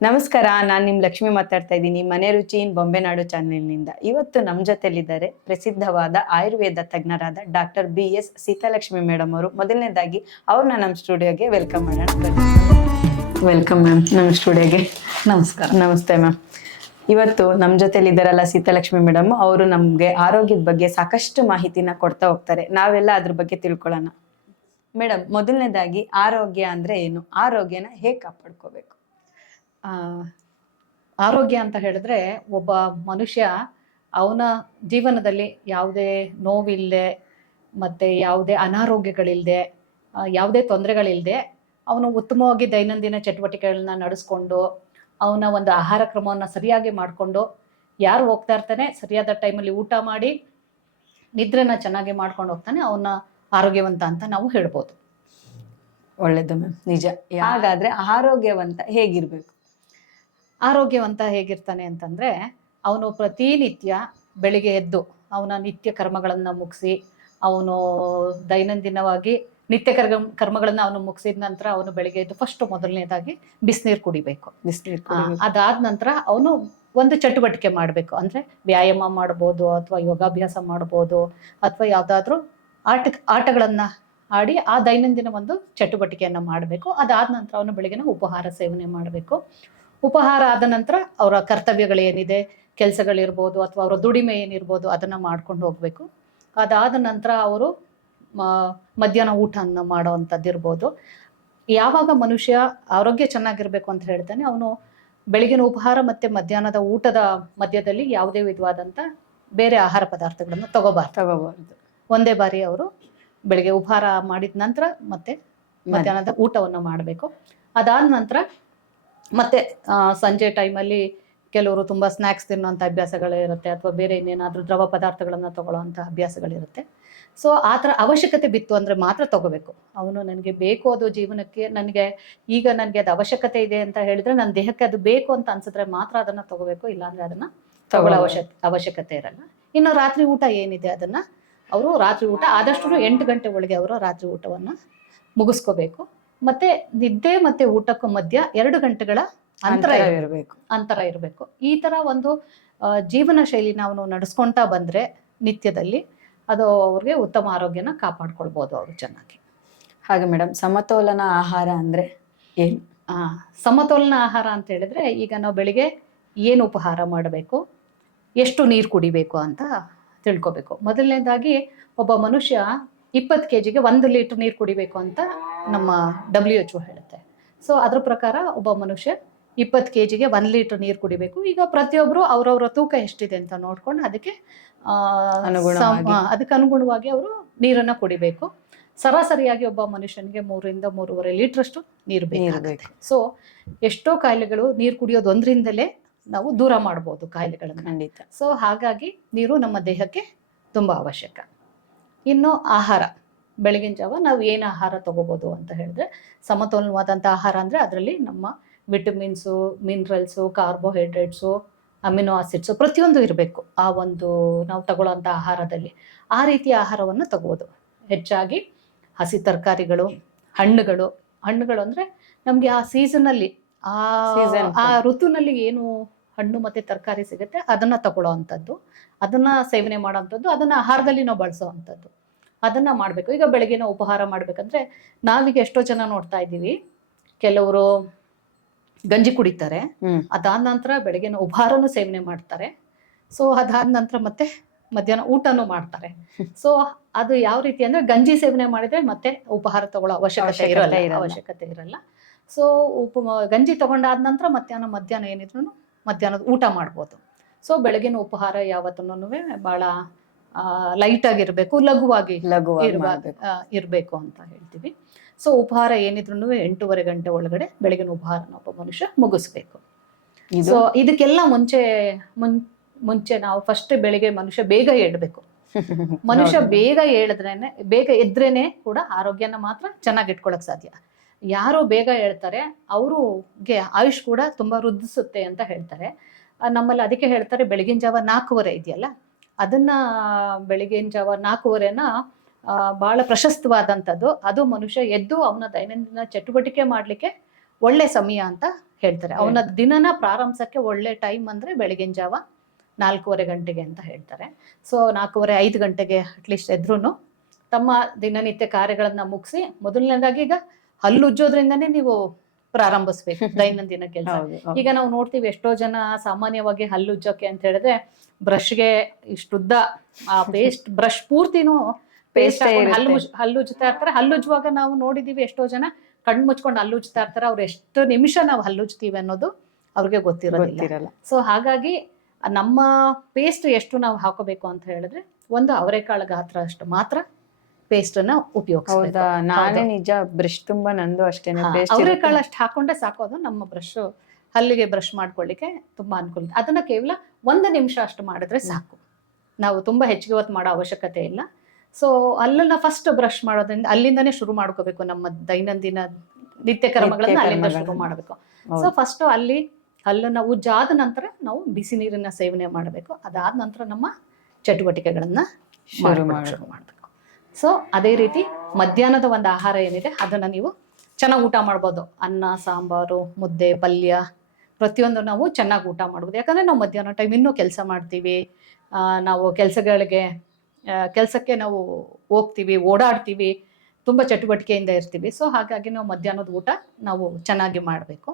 ನಮಸ್ಕಾರ, ನಾನು ನಿಮ್ ಲಕ್ಷ್ಮಿ ಮಾತಾಡ್ತಾ ಇದ್ದೀನಿ. ಮನೆ ರುಚಿ ಇನ್ ಬೊಂಬೆನಾಡು ಚಾನೆಲ್ನಿಂದ. ಇವತ್ತು ನಮ್ಮ ಜೊತೆಲಿದ್ದಾರೆ ಪ್ರಸಿದ್ಧವಾದ ಆಯುರ್ವೇದ ತಜ್ಞರಾದ ಡಾಕ್ಟರ್ BS ಸೀತಾಲಕ್ಷ್ಮಿ ಮೇಡಮ್ ಅವರು. ಮೊದಲನೇದಾಗಿ ಅವ್ರನ್ನ ನಮ್ಮ ಸ್ಟುಡಿಯೋಗೆ ವೆಲ್ಕಮ್ ಮಾಡೋಣ. ವೆಲ್ಕಮ್ ಮ್ಯಾಮ್ ನಮ್ಮ ಸ್ಟುಡಿಯೋಗೆ. ನಮಸ್ಕಾರ. ನಮಸ್ತೆ ಮ್ಯಾಮ್. ಇವತ್ತು ನಮ್ಮ ಜೊತೆಲಿದ್ದಾರಲ್ಲ ಸೀತಾಲಕ್ಷ್ಮಿ ಮೇಡಮ್, ಅವರು ನಮ್ಗೆ ಆರೋಗ್ಯದ ಬಗ್ಗೆ ಸಾಕಷ್ಟು ಮಾಹಿತಿನ ಕೊಡ್ತಾ ಹೋಗ್ತಾರೆ. ನಾವೆಲ್ಲ ಅದ್ರ ಬಗ್ಗೆ ತಿಳ್ಕೊಳ್ಳೋಣ. ಮೇಡಮ್, ಮೊದಲನೇದಾಗಿ ಆರೋಗ್ಯ ಅಂದ್ರೆ ಏನು, ಆರೋಗ್ಯನ ಹೇಗೆ ಕಾಪಾಡ್ಕೋಬೇಕು? ಆರೋಗ್ಯ ಅಂತ ಹೇಳಿದ್ರೆ ಒಬ್ಬ ಮನುಷ್ಯ ಅವನ ಜೀವನದಲ್ಲಿ ಯಾವುದೇ ನೋವಿಲ್ಲದೆ ಮತ್ತು ಯಾವುದೇ ಅನಾರೋಗ್ಯಗಳಿಲ್ಲದೆ ಯಾವುದೇ ತೊಂದರೆಗಳಿಲ್ಲದೆ ಅವನು ಉತ್ತಮವಾಗಿ ದೈನಂದಿನ ಚಟುವಟಿಕೆಗಳನ್ನ ನಡೆಸ್ಕೊಂಡು ಅವನ ಒಂದು ಆಹಾರ ಕ್ರಮವನ್ನು ಸರಿಯಾಗಿ ಮಾಡಿಕೊಂಡು ಯಾರು ಹೋಗ್ತಾ ಇರ್ತಾನೆ ಸರಿಯಾದ ಟೈಮಲ್ಲಿ ಊಟ ಮಾಡಿ ನಿದ್ರೆನ ಚೆನ್ನಾಗಿ ಮಾಡ್ಕೊಂಡು ಹೋಗ್ತಾನೆ, ಅವನ ಆರೋಗ್ಯವಂತ ಅಂತ ನಾವು ಹೇಳ್ಬೋದು. ಒಳ್ಳೇದು ಮ್ಯಾಮ್, ನಿಜ. ಹಾಗಾದ್ರೆ ಆರೋಗ್ಯವಂತ ಹೇಗಿರ್ಬೇಕು? ಆರೋಗ್ಯವಂತ ಹೇಗಿರ್ತಾನೆ ಅಂತಂದರೆ ಅವನು ಪ್ರತಿನಿತ್ಯ ಬೆಳಿಗ್ಗೆ ಎದ್ದು ಅವನ ನಿತ್ಯ ಕರ್ಮಗಳನ್ನು ಮುಗಿಸಿ ಅವನು ದೈನಂದಿನವಾಗಿ ನಿತ್ಯ ಕರ್ಮಗಳನ್ನು ಅವನು ಮುಗಿಸಿದ ನಂತರ ಅವನು ಬೆಳಿಗ್ಗೆ ಎದ್ದು ಫಸ್ಟ್ ಮೊದಲನೇದಾಗಿ ಬಿಸಿನೀರು ಕುಡಿಬೇಕು. ಅದಾದ ನಂತರ ಅವನು ಒಂದು ಚಟುವಟಿಕೆ ಮಾಡಬೇಕು. ಅಂದರೆ ವ್ಯಾಯಾಮ ಮಾಡ್ಬೋದು, ಅಥವಾ ಯೋಗಾಭ್ಯಾಸ ಮಾಡ್ಬೋದು, ಅಥವಾ ಯಾವುದಾದ್ರೂ ಆಟಗಳನ್ನು ಆಡಿ ಆ ದೈನಂದಿನ ಒಂದು ಚಟುವಟಿಕೆಯನ್ನು ಮಾಡಬೇಕು. ಅದಾದ ನಂತರ ಅವನು ಬೆಳಗಿನ ಉಪಹಾರ ಸೇವನೆ ಮಾಡಬೇಕು. ಉಪಹಾರ ಆದ ನಂತರ ಅವರ ಕರ್ತವ್ಯಗಳೇನಿದೆ, ಕೆಲಸಗಳಿರ್ಬೋದು ಅಥವಾ ಅವರ ದುಡಿಮೆ ಏನಿರ್ಬೋದು ಅದನ್ನು ಮಾಡ್ಕೊಂಡು ಹೋಗಬೇಕು. ಅದಾದ ನಂತರ ಅವರು ಮಧ್ಯಾಹ್ನ ಊಟವನ್ನು ಮಾಡೋವಂಥದ್ದು ಇರ್ಬೋದು. ಯಾವಾಗ ಮನುಷ್ಯ ಆರೋಗ್ಯ ಚೆನ್ನಾಗಿರ್ಬೇಕು ಅಂತ ಹೇಳ್ತಾನೆ, ಅವನು ಬೆಳಗಿನ ಉಪಹಾರ ಮತ್ತು ಮಧ್ಯಾಹ್ನದ ಊಟದ ಮಧ್ಯದಲ್ಲಿ ಯಾವುದೇ ವಿಧವಾದಂಥ ಬೇರೆ ಆಹಾರ ಪದಾರ್ಥಗಳನ್ನು ತಗೋಬಾರ್ದು. ಒಂದೇ ಬಾರಿ ಅವರು ಬೆಳಗ್ಗೆ ಉಪಹಾರ ಮಾಡಿದ ನಂತರ ಮತ್ತೆ ಮಧ್ಯಾಹ್ನದ ಊಟವನ್ನು ಮಾಡಬೇಕು. ಅದಾದ ನಂತರ ಮತ್ತೆ ಸಂಜೆ ಟೈಮಲ್ಲಿ ಕೆಲವರು ತುಂಬ ಸ್ನ್ಯಾಕ್ಸ್ ತಿನ್ನುವಂಥ ಅಭ್ಯಾಸಗಳಿರುತ್ತೆ, ಅಥವಾ ಬೇರೆ ಇನ್ನೇನಾದರೂ ದ್ರವ ಪದಾರ್ಥಗಳನ್ನು ತಗೊಳ್ಳೋವಂಥ ಅಭ್ಯಾಸಗಳಿರುತ್ತೆ. ಸೊ ಆ ಥರ ಅವಶ್ಯಕತೆ ಬಿತ್ತು ಅಂದರೆ ಮಾತ್ರ ತಗೋಬೇಕು. ಅವನು ನನಗೆ ಬೇಕು ಅದು ಜೀವನಕ್ಕೆ, ನನಗೆ ಅದು ಅವಶ್ಯಕತೆ ಇದೆ ಅಂತ ಹೇಳಿದ್ರೆ, ನನ್ನ ದೇಹಕ್ಕೆ ಅದು ಬೇಕು ಅಂತ ಅನ್ಸಿದ್ರೆ ಮಾತ್ರ ಅದನ್ನು ತಗೋಬೇಕು. ಇಲ್ಲಾಂದರೆ ಅದನ್ನು ತಗೊಳ್ಳೋ ಅವಶ್ಯಕತೆ ಇರಲ್ಲ. ಇನ್ನು ರಾತ್ರಿ ಊಟ ಏನಿದೆ ಅದನ್ನು ಅವರು ರಾತ್ರಿ ಊಟ ಆದಷ್ಟು 8 ಗಂಟೆ ಒಳಗೆ ಅವರು ರಾತ್ರಿ ಊಟವನ್ನು ಮುಗಿಸ್ಕೋಬೇಕು. ಮತ್ತೆ ನಿದ್ದೆ ಮತ್ತೆ ಊಟಕ್ಕೂ ಮಧ್ಯ 2 ಗಂಟೆಗಳ ಅಂತರ ಇರಬೇಕು. ಈ ತರ ಒಂದು ಜೀವನ ಶೈಲಿ ನಾವು ನಡೆಸ್ಕೊಂತಾ ಬಂದ್ರೆ ನಿತ್ಯದಲ್ಲಿ ಅದು ಅವ್ರಿಗೆ ಉತ್ತಮ ಆರೋಗ್ಯನ ಕಾಪಾಡ್ಕೊಳ್ಬೋದು ಅವರು ಚೆನ್ನಾಗಿ. ಹಾಗೆ ಮೇಡಮ್, ಸಮತೋಲನ ಆಹಾರ ಅಂದ್ರೆ ಏನು? ಸಮತೋಲನ ಆಹಾರ ಅಂತ ಹೇಳಿದ್ರೆ, ಈಗ ನಾವು ಬೆಳಿಗ್ಗೆ ಏನು ಉಪಹಾರ ಮಾಡಬೇಕು, ಎಷ್ಟು ನೀರು ಕುಡಿಬೇಕು ಅಂತ ತಿಳ್ಕೊಬೇಕು. ಮೊದಲನೇದಾಗಿ ಒಬ್ಬ ಮನುಷ್ಯ 20 kgಗೆ 1 ಲೀಟರ್ ನೀರು ಕುಡಿಬೇಕು ಅಂತ ನಮ್ಮ WHO ಹೇಳುತ್ತೆ. ಸೊ ಅದ್ರ ಪ್ರಕಾರ ಒಬ್ಬ ಮನುಷ್ಯ 20 kgಗೆ 1 ಲೀಟರ್ ನೀರು ಕುಡಿಬೇಕು. ಈಗ ಪ್ರತಿಯೊಬ್ಬರು ಅವ್ರವ್ರ ತೂಕ ಎಷ್ಟಿದೆ ಅಂತ ನೋಡ್ಕೊಂಡು ಅದಕ್ಕೆ ಅನುಗುಣವಾಗಿ ಅವರು ನೀರನ್ನು ಕುಡಿಬೇಕು. ಸರಾಸರಿಯಾಗಿ ಒಬ್ಬ ಮನುಷ್ಯನಿಗೆ 3 ರಿಂದ 3.5 ಲೀಟ್ರಷ್ಟು ನೀರು ಬೇಕಾಗುತ್ತೆ. ಸೊ ಎಷ್ಟೋ ಕಾಯಿಲೆಗಳು ನೀರು ಕುಡಿಯೋದು ಒಂದರಿಂದಲೇ ನಾವು ದೂರ ಮಾಡ್ಬೋದು ಕಾಯಿಲೆಗಳನ್ನು. ಖಂಡಿತ. ಸೊ ಹಾಗಾಗಿ ನೀರು ನಮ್ಮ ದೇಹಕ್ಕೆ ತುಂಬ ಅವಶ್ಯಕ. ಇನ್ನು ಆಹಾರ, ಬೆಳಗಿನ ಜಾವ ನಾವು ಏನು ಆಹಾರ ತಗೋಬೋದು ಅಂತ ಹೇಳಿದ್ರೆ, ಸಮತೋಲನವಾದಂಥ ಆಹಾರ ಅಂದರೆ ಅದರಲ್ಲಿ ನಮ್ಮ vitamins, minerals, carbohydrates, amino acids ಪ್ರತಿಯೊಂದು ಇರಬೇಕು ಆ ಒಂದು ನಾವು ತಗೊಳ್ಳೋಂಥ ಆಹಾರದಲ್ಲಿ. ಆ ರೀತಿಯ ಆಹಾರವನ್ನು ತಗೋಬೋದು. ಹೆಚ್ಚಾಗಿ ಹಸಿ ತರಕಾರಿಗಳು, ಹಣ್ಣುಗಳು ಅಂದರೆ ನಮಗೆ ಆ ಸೀಸನಲ್ಲಿ ಆ ಋತುನಲ್ಲಿ ಏನು ಹಣ್ಣು ಮತ್ತು ತರಕಾರಿ ಸಿಗುತ್ತೆ ಅದನ್ನು ತಗೊಳ್ಳೋ ಅಂಥದ್ದು, ಅದನ್ನು ಸೇವನೆ ಮಾಡೋ ಅಂಥದ್ದು, ಅದನ್ನು ಆಹಾರದಲ್ಲಿ ನಾವು ಬಳಸೋ ಅಂಥದ್ದು, ಅದನ್ನು ಮಾಡಬೇಕು. ಈಗ ಬೆಳಗಿನ ಉಪಹಾರ ಮಾಡಬೇಕಂದ್ರೆ ನಾವೀಗ ಎಷ್ಟೋ ಜನ ನೋಡ್ತಾ ಇದ್ದೀವಿ, ಕೆಲವರು ಗಂಜಿ ಕುಡಿತಾರೆ, ಅದಾದ ನಂತರ ಬೆಳಗಿನ ಉಪಹಾರನೂ ಸೇವನೆ ಮಾಡ್ತಾರೆ. ಸೊ ಅದಾದ ನಂತರ ಮತ್ತೆ ಮಧ್ಯಾಹ್ನ ಊಟನೂ ಮಾಡ್ತಾರೆ. ಸೊ ಅದು ಯಾವ ರೀತಿ ಅಂದರೆ, ಗಂಜಿ ಸೇವನೆ ಮಾಡಿದರೆ ಮತ್ತೆ ಉಪಹಾರ ತಗೊಳ್ಳೋ ಅವಶ್ಯಕತೆ ಇರಲ್ಲ. ಸೊ ಗಂಜಿ ತಗೊಂಡಾದ ನಂತರ ಮಧ್ಯಾಹ್ನ ಏನಿದ್ರು ಮಧ್ಯಾಹ್ನದ ಊಟ ಮಾಡ್ಬೋದು. ಸೊ ಬೆಳಗಿನ ಉಪಹಾರ ಯಾವತ್ತೂ ಭಾಳ ಲೈಟಾಗಿರಬೇಕು, ಲಘುವಾಗಿ ಇರಬೇಕು ಅಂತ ಹೇಳ್ತೀವಿ. ಸೊ ಉಪಹಾರ ಏನಿದ್ರು 8:30 ಗಂಟೆ ಒಳಗಡೆ ಬೆಳಗಿನ ಉಪಹಾರನ ಒಬ್ಬ ಮನುಷ್ಯ ಮುಗಿಸ್ಬೇಕು. ಸೊ ಇದಕ್ಕೆಲ್ಲ ಮುಂಚೆ ನಾವು ಫಸ್ಟ್ ಬೆಳಿಗ್ಗೆ ಮನುಷ್ಯ ಬೇಗ ಏಳಬೇಕು. ಮನುಷ್ಯ ಬೇಗ ಎದ್ರೇನೆ ಕೂಡ ಆರೋಗ್ಯನ ಮಾತ್ರ ಚೆನ್ನಾಗಿ ಇಟ್ಕೊಳಕ್ ಸಾಧ್ಯ. ಯಾರು ಬೇಗ ಹೇಳ್ತಾರೆ ಅವ್ರಿಗೆ ಆಯುಷ್ ಕೂಡ ತುಂಬಾ ವೃದ್ಧಿಸುತ್ತೆ ಅಂತ ಹೇಳ್ತಾರೆ. ನಮ್ಮಲ್ಲಿ ಅದಕ್ಕೆ ಹೇಳ್ತಾರೆ ಬೆಳಗಿನ ಜಾವ 4:15 ಇದೆಯಲ್ಲ, ಅದನ್ನ ಬೆಳಗಿನ ಜಾವ 4:15ನ ಬಹಳ ಪ್ರಶಸ್ತವಾದಂಥದ್ದು. ಅದು ಮನುಷ್ಯ ಎದ್ದು ಅವನ ದೈನಂದಿನ ಚಟುವಟಿಕೆ ಮಾಡಲಿಕ್ಕೆ ಒಳ್ಳೆ ಸಮಯ ಅಂತ ಹೇಳ್ತಾರೆ. ಅವನ ದಿನನ ಪ್ರಾರಂಭಿಸಕ್ಕೆ ಒಳ್ಳೆ ಟೈಮ್ ಅಂದ್ರೆ ಬೆಳಗಿನ ಜಾವ 4:15 ಗಂಟೆಗೆ ಅಂತ ಹೇಳ್ತಾರೆ. ಸೊ 4:45 ಗಂಟೆಗೆ ಅಟ್ಲೀಸ್ಟ್ ಎದ್ರೂ ತಮ್ಮ ದಿನನಿತ್ಯ ಕಾರ್ಯಗಳನ್ನ ಮುಗಿಸಿ, ಮೊದಲನೇದಾಗಿ ಈಗ ಹಲ್ಲುಜ್ಜೋದ್ರಿಂದನೇ ನೀವು ಪ್ರಾರಂಭಿಸ್ಬೇಕು ದೈನಂದಿನ ಕೆಲಸ. ಈಗ ನಾವು ನೋಡ್ತೀವಿ ಎಷ್ಟೋ ಜನ ಸಾಮಾನ್ಯವಾಗಿ ಹಲ್ಲುಜ್ಜೋಕೆ ಅಂತ ಹೇಳಿದ್ರೆ ಬ್ರಷ್ಗೆ ಇಷ್ಟುದ್ದ ಆ ಪೇಸ್ಟ್ ಬ್ರಷ್ ಪೂರ್ತಿನೂ ಪೇಸ್ಟ್ ಹಲ್ಲುಜ್ತಾ ಇರ್ತಾರೆ. ಹಲ್ಲುಜ್ಜುವಾಗ ನಾವು ನೋಡಿದೀವಿ ಎಷ್ಟೋ ಜನ ಕಣ್ಣು ಮುಚ್ಕೊಂಡು ಹಲ್ಲುಜ್ತಾ ಇರ್ತಾರೆ. ಅವ್ರು ಎಷ್ಟು ನಿಮಿಷ ನಾವು ಹಲ್ಲುಜ್ತೀವಿ ಅನ್ನೋದು ಅವ್ರಿಗೆ ಗೊತ್ತಿರೋದಿಲ್ಲ. ಸೊ ಹಾಗಾಗಿ ನಮ್ಮ ಪೇಸ್ಟ್ ಎಷ್ಟು ನಾವು ಹಾಕೋಬೇಕು ಅಂತ ಹೇಳಿದ್ರೆ, ಒಂದು ಅವರೆಕಾಳು ಗಾತ್ರ ಅಷ್ಟು ಮಾತ್ರ ಪೇಸ್ಟ್ ಅನ್ನ ಉಪಯೋಗಿಸೋದು. ನಾನೇ ನಿಜ ಬ್ರಷ್ ತುಂಬಾ ನಂದು ಅಷ್ಟೇನೆ, ಅವರೆಕಾಳು ಅಷ್ಟು ಹಾಕೊಂಡೆ ಸಾಕೋದು. ನಮ್ಮ ಬ್ರಷ್ ಹಲ್ಲಿಗೆ ಬ್ರಷ್ ಮಾಡ್ಕೊಳ್ಳಿಕ್ಕೆ ತುಂಬಾ ಅನುಕೂಲ. ಅದನ್ನ ಕೇವಲ 1 ನಿಮಿಷ ಅಷ್ಟು ಮಾಡಿದ್ರೆ ಸಾಕು. ನಾವು ತುಂಬಾ ಹೆಚ್ಚಿಗೆ ಹೊತ್ತು ಮಾಡೋ ಅವಶ್ಯಕತೆ ಇಲ್ಲ. ಸೊ ಅಲ್ಲನ್ನ ಫಸ್ಟ್ ಬ್ರಷ್ ಮಾಡೋದ್ರಿಂದ ಅಲ್ಲಿಂದಾನೇ ಶುರು ಮಾಡ್ಕೋಬೇಕು. ನಮ್ಮ ದೈನಂದಿನ ನಿತ್ಯ ಕರ್ಮಗಳನ್ನ ಅಲ್ಲಿಂದ ಶುರು ಮಾಡಬೇಕು. ಸೊ ಫಸ್ಟ್ ಅಲ್ಲಿ ಹಲ್ಲನ್ನ ಉಜ್ಜಾದ ನಂತರ ನಾವು ಬಿಸಿ ನೀರನ್ನ ಸೇವನೆ ಮಾಡಬೇಕು. ಅದಾದ ನಂತರ ನಮ್ಮ ಚಟುವಟಿಕೆಗಳನ್ನ ಶುರು ಮಾಡಬೇಕು. ಸೊ ಅದೇ ರೀತಿ ಮಧ್ಯಾಹ್ನದ ಒಂದು ಆಹಾರ ಏನಿದೆ ಅದನ್ನ ನೀವು ಚೆನ್ನಾಗಿ ಊಟ ಮಾಡ್ಬೋದು. ಅನ್ನ, ಸಾಂಬಾರು, ಮುದ್ದೆ, ಪಲ್ಯ ಪ್ರತಿಯೊಂದು ನಾವು ಚೆನ್ನಾಗಿ ಊಟ ಮಾಡ್ಬೋದು. ಯಾಕಂದ್ರೆ ನಾವು ಮಧ್ಯಾಹ್ನ ಟೈಮ್ ಇನ್ನೂ ಕೆಲಸ ಮಾಡ್ತೀವಿ. ನಾವು ಕೆಲಸಕ್ಕೆ ನಾವು ಹೋಗ್ತೀವಿ, ಓಡಾಡ್ತೀವಿ, ತುಂಬ ಚಟುವಟಿಕೆಯಿಂದ ಇರ್ತೀವಿ. ಸೊ ಹಾಗಾಗಿ ನಾವು ಮಧ್ಯಾಹ್ನದ ಊಟ ನಾವು ಚೆನ್ನಾಗಿ ಮಾಡಬೇಕು.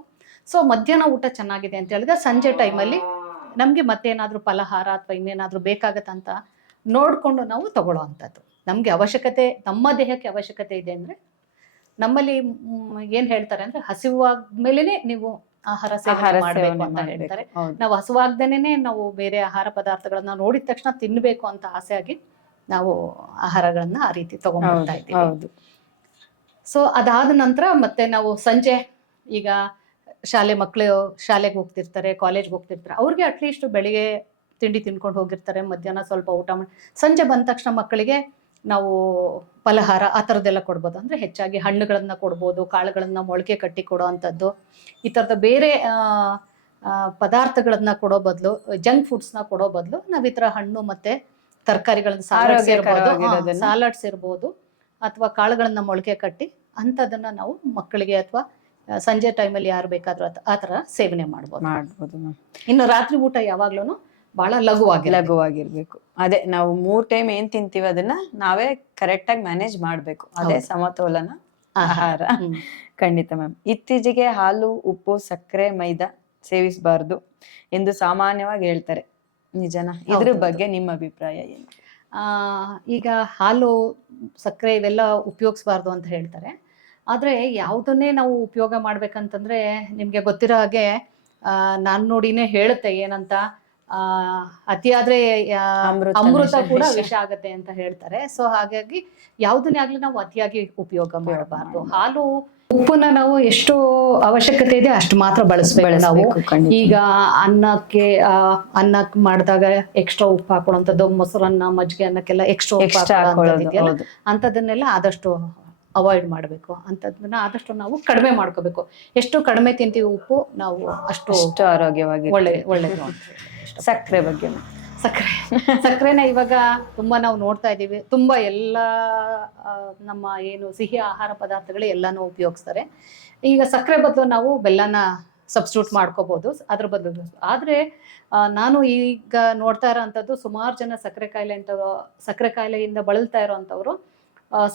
ಸೊ ಮಧ್ಯಾಹ್ನ ಊಟ ಚೆನ್ನಾಗಿದೆ ಅಂತ ಹೇಳಿದ್ರೆ ಸಂಜೆ ಟೈಮಲ್ಲಿ ನಮಗೆ ಮತ್ತೇನಾದರೂ ಫಲಹಾರ ಅಥವಾ ಇನ್ನೇನಾದರೂ ಬೇಕಾಗತ್ತಂತ ನೋಡಿಕೊಂಡು ನಾವು ತಗೊಳ್ಳೋ ಅಂಥದ್ದು. ನಮಗೆ ಅವಶ್ಯಕತೆ, ನಮ್ಮ ದೇಹಕ್ಕೆ ಅವಶ್ಯಕತೆ ಇದೆ ಅಂದರೆ ನಮ್ಮಲ್ಲಿ ಏನು ಹೇಳ್ತಾರೆ ಅಂದರೆ ಹಸಿವಾದ್ಮೇಲೆ ನೀವು ಆಹಾರ ಸೇವನೆ ಮಾಡಬೇಕು ಅಂತ ಹೇಳ್ತಾರೆ. ನಾವು ಹಸುವಾಗ್ದೇನೆ ನಾವು ಬೇರೆ ಆಹಾರ ಪದಾರ್ಥಗಳನ್ನ ನೋಡಿದ ತಕ್ಷಣ ತಿನ್ಬೇಕು ಅಂತ ಆಸೆ ಆಗಿ ನಾವು ಆಹಾರಗಳನ್ನ ಆ ರೀತಿ ತಗೊಂಡ್ಬರ್ತಾ ಇದ್ದೀವಿ. ಸೊ ಅದಾದ ನಂತರ ಮತ್ತೆ ನಾವು ಸಂಜೆ, ಈಗ ಮಕ್ಕಳು ಶಾಲೆಗೆ ಹೋಗ್ತಿರ್ತಾರೆ, ಕಾಲೇಜ್ಗೆ ಹೋಗ್ತಿರ್ತಾರೆ, ಅವ್ರಿಗೆ ಅಟ್ಲೀಸ್ಟ್ ಬೆಳಿಗ್ಗೆ ತಿಂಡಿ ತಿನ್ಕೊಂಡು ಹೋಗಿರ್ತಾರೆ, ಮಧ್ಯಾಹ್ನ ಸ್ವಲ್ಪ ಊಟ ಮಾಡಿ ಸಂಜೆ ಬಂದ ತಕ್ಷಣ ಮಕ್ಕಳಿಗೆ ನಾವು ಫಲಹಾರ ಆ ಥರದ್ದೆಲ್ಲ ಕೊಡ್ಬೋದು. ಅಂದರೆ ಹೆಚ್ಚಾಗಿ ಹಣ್ಣುಗಳನ್ನ ಕೊಡ್ಬೋದು, ಕಾಳುಗಳನ್ನ ಮೊಳಕೆ ಕಟ್ಟಿ ಕೊಡೋ ಅಂಥದ್ದು, ಈ ಥರದ ಬೇರೆ ಪದಾರ್ಥಗಳನ್ನ ಕೊಡೋ ಬದಲು, ಜಂಕ್ ಫುಡ್ಸ್ನ ಕೊಡೋ ಬದಲು ನಾವು ಈ ಥರ ಹಣ್ಣು ಮತ್ತೆ ತರಕಾರಿಗಳನ್ನ ಸಾಲಡ್ಸ್ ಇರ್ಬೋದು ಅಥವಾ ಕಾಳುಗಳನ್ನ ಮೊಳಕೆ ಕಟ್ಟಿ ಅಂಥದನ್ನ ನಾವು ಮಕ್ಕಳಿಗೆ ಅಥವಾ ಸಂಜೆ ಟೈಮಲ್ಲಿ ಯಾರು ಬೇಕಾದ್ರೂ ಆ ಥರ ಸೇವನೆ ಮಾಡ್ಬೋದು. ಇನ್ನು ರಾತ್ರಿ ಊಟ ಯಾವಾಗ್ಲೂ ಬಹಳ ಲಘುವಾಗಿರ್ಬೇಕು. ಅದೇ ನಾವು 3 ಟೈಮ್ ಏನ್ ತಿಂತೀವಿ ಅದನ್ನ ನಾವೇ ಕರೆಕ್ಟ್ ಆಗಿ ಮ್ಯಾನೇಜ್ ಮಾಡ್ಬೇಕು. ಅದೇ ಸಮತೋಲನ ಆಹಾರ. ಖಂಡಿತ ಮ್ಯಾಮ್. ಇತ್ತೀಚೆಗೆ ಹಾಲು, ಉಪ್ಪು, ಸಕ್ಕರೆ, ಮೈದಾ ಸೇವಿಸಬಾರ್ದು ಎಂದು ಸಾಮಾನ್ಯವಾಗಿ ಹೇಳ್ತಾರೆ, ನಿಜನಾ? ಇದ್ರ ಬಗ್ಗೆ ನಿಮ್ಮ ಅಭಿಪ್ರಾಯ ಏನು? ಈಗ ಹಾಲು, ಸಕ್ಕರೆ ಇವೆಲ್ಲ ಉಪಯೋಗಿಸಬಾರ್ದು ಅಂತ ಹೇಳ್ತಾರೆ. ಆದ್ರೆ ಯಾವುದನ್ನೇ ನಾವು ಉಪಯೋಗ ಮಾಡ್ಬೇಕಂತಂದ್ರೆ ನಿಮ್ಗೆ ಗೊತ್ತಿರೋ ಹಾಗೆ ನಾನ್ ನೋಡಿನೇ ಹೇಳುತ್ತೆ ಏನಂತ, ಅತಿಯಾದ್ರೆ ಅಮೃತ ಕೂಡ ವಿಷ ಆಗತ್ತೆ ಅಂತ ಹೇಳ್ತಾರೆ. ಸೊ ಹಾಗಾಗಿ ಯಾವುದನ್ನೇ ಆಗ್ಲಿ ನಾವು ಅತಿಯಾಗಿ ಉಪಯೋಗ ಮಾಡಬಾರ್ದು. ಹಾಲು, ಉಪ್ಪನ್ನ ನಾವು ಎಷ್ಟು ಅವಶ್ಯಕತೆ ಇದೆ ಅಷ್ಟು ಮಾತ್ರ ಬಳಸಬೇಕು ನಾವು. ಈಗ ಅನ್ನಕ್ಕೆ ಮಾಡಿದಾಗ ಎಕ್ಸ್ಟ್ರಾ ಉಪ್ಪು ಹಾಕೊಳ್ಳುವಂಥದ್ದು, ಮೊಸರನ್ನ, ಮಜ್ಜಿಗೆ ಅನ್ನಕ್ಕೆಲ್ಲ ಎಕ್ಸ್ಟ್ರಾ ಉಪ್ಪು ಹಾಕೊಳ್ಳೋದಿದೆಯಲ್ಲ, ಅಂಥದ್ದನ್ನೆಲ್ಲ ಆದಷ್ಟು ಅವಾಯ್ಡ್ ಮಾಡಬೇಕು. ಅಂಥದ್ದನ್ನ ಆದಷ್ಟು ನಾವು ಕಡಿಮೆ ಮಾಡ್ಕೋಬೇಕು. ಎಷ್ಟು ಕಡಿಮೆ ತಿಂತೀವಿ ಉಪ್ಪು ನಾವು ಅಷ್ಟು ಆರೋಗ್ಯವಾಗಿ ಒಳ್ಳೆಯದು. ಸಕ್ಕರೆ ಬಗ್ಗೆ? ಸಕ್ಕರೆನ ಇವಾಗ ತುಂಬಾ ನಾವು ನೋಡ್ತಾ ಇದ್ದೀವಿ. ತುಂಬಾ ಎಲ್ಲ ನಮ್ಮ ಏನು ಸಿಹಿ ಆಹಾರ ಪದಾರ್ಥಗಳು ಎಲ್ಲಾನು ಉಪಯೋಗಿಸ್ತಾರೆ. ಈಗ ಸಕ್ಕರೆ ಬದಲು ನಾವು ಬೆಲ್ಲನ ಸಬ್ಸ್ಟಿಟ್ಯೂಟ್ ಮಾಡ್ಕೋಬಹುದು ಅದ್ರ ಬದಲು. ಆದ್ರೆ ನಾನು ಈಗ ನೋಡ್ತಾ ಇರೋಂಥದ್ದು ಸುಮಾರು ಜನ ಸಕ್ಕರೆ ಕಾಯಿಲೆಯಿಂದ ಬಳಲ್ತಾ ಇರೋಂಥವ್ರು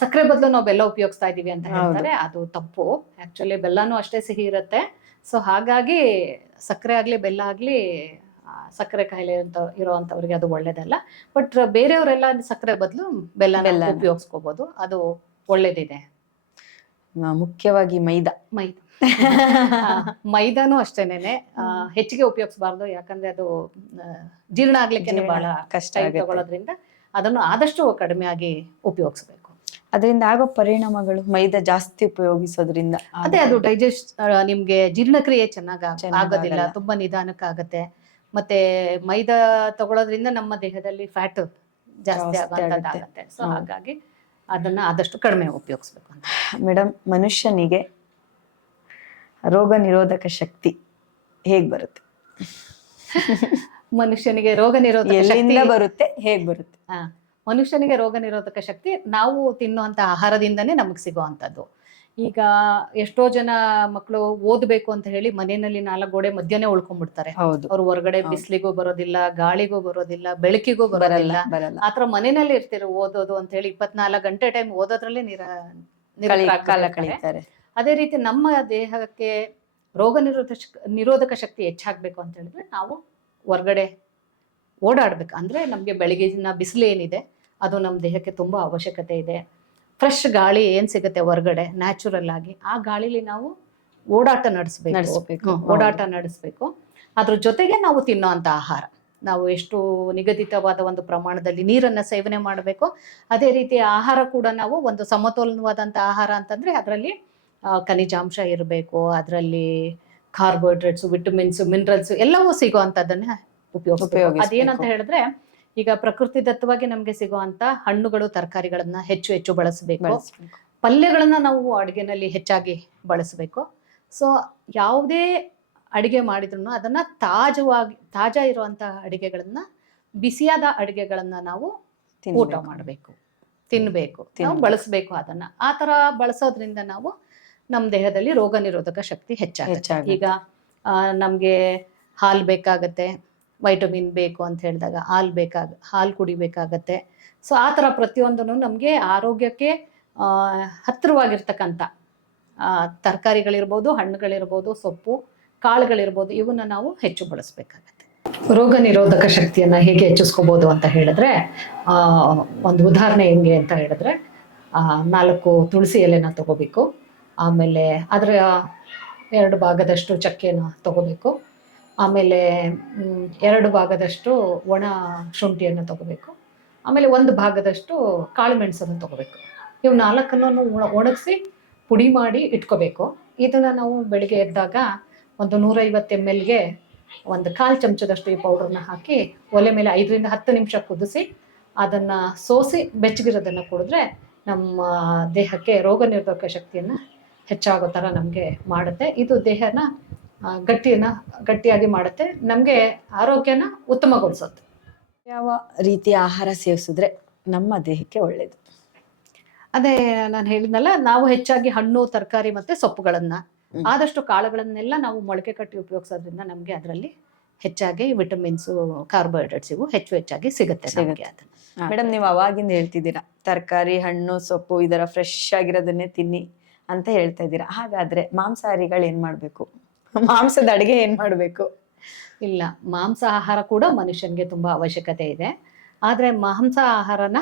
ಸಕ್ಕರೆ ಬದಲು ನಾವು ಬೆಲ್ಲ ಉಪಯೋಗಿಸ್ತಾ ಇದೀವಿ ಅಂತ ಹೇಳ್ತಾರೆ. ಅದು ತಪ್ಪು. ಆಕ್ಚುಲಿ ಬೆಲ್ಲನೂ ಅಷ್ಟೇ ಸಿಹಿ ಇರುತ್ತೆ. ಸೊ ಹಾಗಾಗಿ ಸಕ್ಕರೆ ಆಗ್ಲಿ ಬೆಲ್ಲ ಆಗ್ಲಿ ಸಕ್ಕರೆ ಕಾಯಿಲೆ ಅಂತ ಇರೋವಂಥವ್ರಿಗೆ ಅದು ಒಳ್ಳೇದಲ್ಲ. ಬಟ್ ಬೇರೆಯವರೆಲ್ಲ ಸಕ್ಕರೆ ಬದಲು ಬೆಲ್ಲ ಉಪಯೋಗಿಸ್ಕೋಬಹುದು, ಅದು ಒಳ್ಳೇದಿದೆ. ಮುಖ್ಯವಾಗಿ ಮೈದಾನು ಅಷ್ಟೇನೆ ಹೆಚ್ಚಿಗೆ ಉಪಯೋಗಿಸಬಾರ್ದು. ಯಾಕಂದ್ರೆ ಅದು ಜೀರ್ಣ ಆಗ್ಲಿಕ್ಕೆ ಬಹಳ ಕಷ್ಟ ತಗೊಳ್ಳೋದ್ರಿಂದ ಅದನ್ನು ಆದಷ್ಟು ಕಡಿಮೆಯಾಗಿ ಉಪಯೋಗಿಸ್ಬೇಕು. ಅದರಿಂದ ಆಗೋ ಪರಿಣಾಮಗಳು? ಮೈದಾ ಜಾಸ್ತಿ ಉಪಯೋಗಿಸೋದ್ರಿಂದ ಅದೇ ಅದು ನಿಮ್ಗೆ ಜೀರ್ಣಕ್ರಿಯೆ ಚೆನ್ನಾಗಿ ಆಗೋದಿಲ್ಲ, ತುಂಬಾ ನಿಧಾನಕ್ಕಾಗತ್ತೆ. ಮತ್ತೆ ಮೈದಾ ತಗೊಳ್ಳೋದ್ರಿಂದ ನಮ್ಮ ದೇಹದಲ್ಲಿ ಫ್ಯಾಟ್ ಜಾಸ್ತಿ ಆಗುತ್ತೆ. ಸೊ ಹಾಗಾಗಿ ಅದನ್ನ ಆದಷ್ಟು ಕಡಿಮೆ ಉಪಯೋಗಿಸ್ಬೇಕು ಅಂತ. ಮೇಡಮ್, ಮನುಷ್ಯನಿಗೆ ರೋಗ ನಿರೋಧಕ ಶಕ್ತಿ ಹೇಗ್ ಬರುತ್ತೆ? ಮನುಷ್ಯನಿಗೆ ರೋಗ ನಿರೋಧಕ ಶಕ್ತಿ ಬರುತ್ತೆ, ಹೇಗ್ ಬರುತ್ತೆ? ಮನುಷ್ಯನಿಗೆ ರೋಗ ನಿರೋಧಕ ಶಕ್ತಿ ನಾವು ತಿನ್ನುವಂತ ಆಹಾರದಿಂದನೇ ನಮಗೆ ಸಿಗುವಂಥದ್ದು. ಈಗ ಎಷ್ಟೋ ಜನ ಮಕ್ಕಳು ಓದ್ಬೇಕು ಅಂತ ಹೇಳಿ ಮನೆಯಲ್ಲಿ 4 ಗೋಡೆ ಮಧ್ಯನೇ ಉಳ್ಕೊಂಡ್ಬಿಡ್ತಾರೆ. ಹೌದು, ಅವ್ರು ಹೊರಗಡೆ ಹೌದು. ಬಿಸಿಲಿಗೂ ಬರೋದಿಲ್ಲ, ಗಾಳಿಗೂ ಬರೋದಿಲ್ಲ, ಬೆಳಕಿಗೂ ಬರೋದಿಲ್ಲ. ಬರಲ್ಲ. ಆತರ ಮನೆಯಲ್ಲಿ ಇರ್ತಾರೆ ಓದೋದು ಅಂತ ಹೇಳಿ 24 ಗಂಟೆ ಟೈಮ್ ಓದೋದ್ರಲ್ಲಿ ಕಾಲ ನಿರತರಾಗ್ಬಿಟ್ಟಿರ್ತಾರೆ. ಕಳೀತಾರೆ. ಅದೇ ರೀತಿ ನಮ್ಮ ದೇಹಕ್ಕೆ ರೋಗ ನಿರೋಧಕ ಶಕ್ತಿ ಹೆಚ್ಚಾಗ್ಬೇಕು ಅಂತ ಹೇಳಿದ್ರೆ ನಾವು ಹೊರಗಡೆ ಓಡಾಡ್ಬೇಕು. ಅಂದ್ರೆ ನಮ್ಗೆ ಬೆಳಗಿನ ಬಿಸಿಲು ಏನಿದೆ ಅದು ನಮ್ಮ ದೇಹಕ್ಕೆ ತುಂಬಾ ಅವಶ್ಯಕತೆ ಇದೆ. ಫ್ರೆಶ್ ಗಾಳಿ ಏನ್ ಸಿಗುತ್ತೆ ಹೊರಗಡೆ ನ್ಯಾಚುರಲ್ ಆಗಿ, ಆ ಗಾಳಿಲಿ ನಾವು ಓಡಾಟ ನಡೆಸ್ಬೇಕು. ಓಡಾಟ ನಡೆಸ್ಬೇಕು. ಅದ್ರ ಜೊತೆಗೆ ನಾವು ತಿನ್ನೋ ಅಂತ ಆಹಾರ, ನಾವು ಎಷ್ಟು ನಿಗದಿತವಾದ ಒಂದು ಪ್ರಮಾಣದಲ್ಲಿ ನೀರನ್ನ ಸೇವನೆ ಮಾಡಬೇಕು. ಅದೇ ರೀತಿ ಆಹಾರ ಕೂಡ ನಾವು ಒಂದು ಸಮತೋಲನವಾದಂಥ ಆಹಾರ ಅಂತಂದ್ರೆ ಅದರಲ್ಲಿ ಖನಿಜಾಂಶ ಇರಬೇಕು, ಅದರಲ್ಲಿ ಕಾರ್ಬೋಹೈಡ್ರೇಟ್ಸ್, ವಿಟಮಿನ್ಸ್, ಮಿನರಲ್ಸ್ ಎಲ್ಲವೂ ಸಿಗುವಂಥದ್ದನ್ನ ಉಪಯೋಗಿಸ್ಬೇಕು. ಅದೇನಂತ ಹೇಳಿದ್ರೆ ಈಗ ಪ್ರಕೃತಿ ದತ್ತವಾಗಿ ನಮ್ಗೆ ಸಿಗುವಂತ ಹಣ್ಣುಗಳು, ತರಕಾರಿಗಳನ್ನ ಹೆಚ್ಚು ಬಳಸಬೇಕು. ಪಲ್ಯಗಳನ್ನ ನಾವು ಅಡುಗೆನಲ್ಲಿ ಹೆಚ್ಚಾಗಿ ಬಳಸಬೇಕು. ಸೊ ಯಾವುದೇ ಅಡಿಗೆ ಮಾಡಿದ್ರು ಅದನ್ನ ತಾಜಾ ಇರುವಂತಹ ಅಡಿಗೆಗಳನ್ನ, ಬಿಸಿಯಾದ ಅಡಿಗೆಗಳನ್ನ ನಾವು ಊಟ ಮಾಡಬೇಕು, ತಿನ್ಬೇಕು, ನಾವು ಬಳಸಬೇಕು. ಅದನ್ನ ಆ ತರ ಬಳಸೋದ್ರಿಂದ ನಾವು ನಮ್ಮ ದೇಹದಲ್ಲಿ ರೋಗ ನಿರೋಧಕ ಶಕ್ತಿ ಹೆಚ್ಚಾಗುತ್ತೆ. ಈಗ ನಮ್ಗೆ ಹಾಲು ಬೇಕಾಗತ್ತೆ, ವೈಟಮಿನ್ ಬೇಕು ಅಂತ ಹೇಳಿದಾಗ ಹಾಲು ಕುಡಿಬೇಕಾಗತ್ತೆ. ಸೊ ಆ ಥರ ಪ್ರತಿಯೊಂದನ್ನು ನಮಗೆ ಆರೋಗ್ಯಕ್ಕೆ ಹತ್ತಿರವಾಗಿರ್ತಕ್ಕಂಥ ತರಕಾರಿಗಳಿರ್ಬೋದು, ಹಣ್ಣುಗಳಿರ್ಬೋದು, ಸೊಪ್ಪು, ಕಾಳುಗಳಿರ್ಬೋದು, ಇವನ್ನ ನಾವು ಹೆಚ್ಚು ಬಳಸಬೇಕಾಗತ್ತೆ. ರೋಗ ನಿರೋಧಕ ಶಕ್ತಿಯನ್ನ ಹೇಗೆ ಹೆಚ್ಚಿಸ್ಕೋಬಹುದು ಅಂತ ಹೇಳಿದ್ರೆ, ಒಂದು ಉದಾಹರಣೆ ಹೆಂಗೆ ಅಂತ ಹೇಳಿದ್ರೆ, 4 ತುಳಸಿ ಎಲೆನ ತಗೋಬೇಕು. ಆಮೇಲೆ ಅದರ 2 ಭಾಗದಷ್ಟು ಚಕ್ಕೆನ ತಗೋಬೇಕು. ಆಮೇಲೆ 2 ಭಾಗದಷ್ಟು ಒಣ ಶುಂಠಿಯನ್ನು ತಗೋಬೇಕು. ಆಮೇಲೆ 1 ಭಾಗದಷ್ಟು ಕಾಳು ಮೆಣಸನ್ನು ತಗೋಬೇಕು. ಇವು 4 ಒಣಗಿಸಿ ಪುಡಿ ಮಾಡಿ ಇಟ್ಕೋಬೇಕು. ಇದನ್ನ ನಾವು ಬೆಳಿಗ್ಗೆ ಎದ್ದಾಗ ಒಂದು 150 ml ಒಂದು 1/4 ಚಮಚದಷ್ಟು ಈ ಪೌಡರ್ನ ಹಾಕಿ ಒಲೆ ಮೇಲೆ 5 ರಿಂದ 10 ನಿಮಿಷ ಕುದಿಸಿ ಅದನ್ನ ಸೋಸಿ ಬೆಚ್ಚಗಿರೋದನ್ನ ಕುಡಿದ್ರೆ ನಮ್ಮ ದೇಹಕ್ಕೆ ರೋಗ ನಿರೋಧಕ ಶಕ್ತಿಯನ್ನ ಹೆಚ್ಚಾಗೋ ತರ ನಮ್ಗೆ ಮಾಡುತ್ತೆ. ಇದು ದೇಹನ ಗಟ್ಟಿಯಾಗಿ ಮಾಡುತ್ತೆ, ನಮ್ಗೆ ಆರೋಗ್ಯನ ಉತ್ತಮಗೊಳಿಸುತ್ತೆ. ಯಾವ ರೀತಿಯ ಆಹಾರ ಸೇವಿಸಿದ್ರೆ ನಮ್ಮ ದೇಹಕ್ಕೆ ಒಳ್ಳೇದು? ಅದೇ ನಾನು ಹೇಳಿದ್ನಲ್ಲ, ನಾವು ಹೆಚ್ಚಾಗಿ ಹಣ್ಣು, ತರಕಾರಿ ಮತ್ತೆ ಸೊಪ್ಪುಗಳನ್ನ, ಆದಷ್ಟು ಕಾಳುಗಳನ್ನೆಲ್ಲ ನಾವು ಮೊಳಕೆ ಕಟ್ಟಿ ಉಪಯೋಗಿಸೋದ್ರಿಂದ ನಮ್ಗೆ ಅದರಲ್ಲಿ ಹೆಚ್ಚಾಗಿ ವಿಟಮಿನ್ಸ್, ಕಾರ್ಬೋಹೈಡ್ರೇಟ್ಸ್ ಇವು ಹೆಚ್ಚಾಗಿ ಸಿಗುತ್ತೆ. ಮೇಡಮ್, ನೀವು ಅವಾಗಿಂದ ಹೇಳ್ತಿದ್ದೀರಾ ತರಕಾರಿ, ಹಣ್ಣು, ಸೊಪ್ಪು ಇದರ ಫ್ರೆಶ್ ಆಗಿರೋದನ್ನೇ ತಿನ್ನಿ ಅಂತ ಹೇಳ್ತಾ ಇದ್ದೀರಾ. ಹಾಗಾದ್ರೆ ಮಾಂಸಾಹಾರಿಗಳು ಏನ್ ಮಾಡ್ಬೇಕು? ಮಾಂಸದ ಅಡಿಗೆ ಏನ್ ಮಾಡ್ಬೇಕು? ಇಲ್ಲ, ಮಾಂಸ ಆಹಾರ ಕೂಡ ಮನುಷ್ಯನ್ಗೆ ತುಂಬಾ ಅವಶ್ಯಕತೆ ಇದೆ. ಆದ್ರೆ ಮಾಂಸ ಆಹಾರನ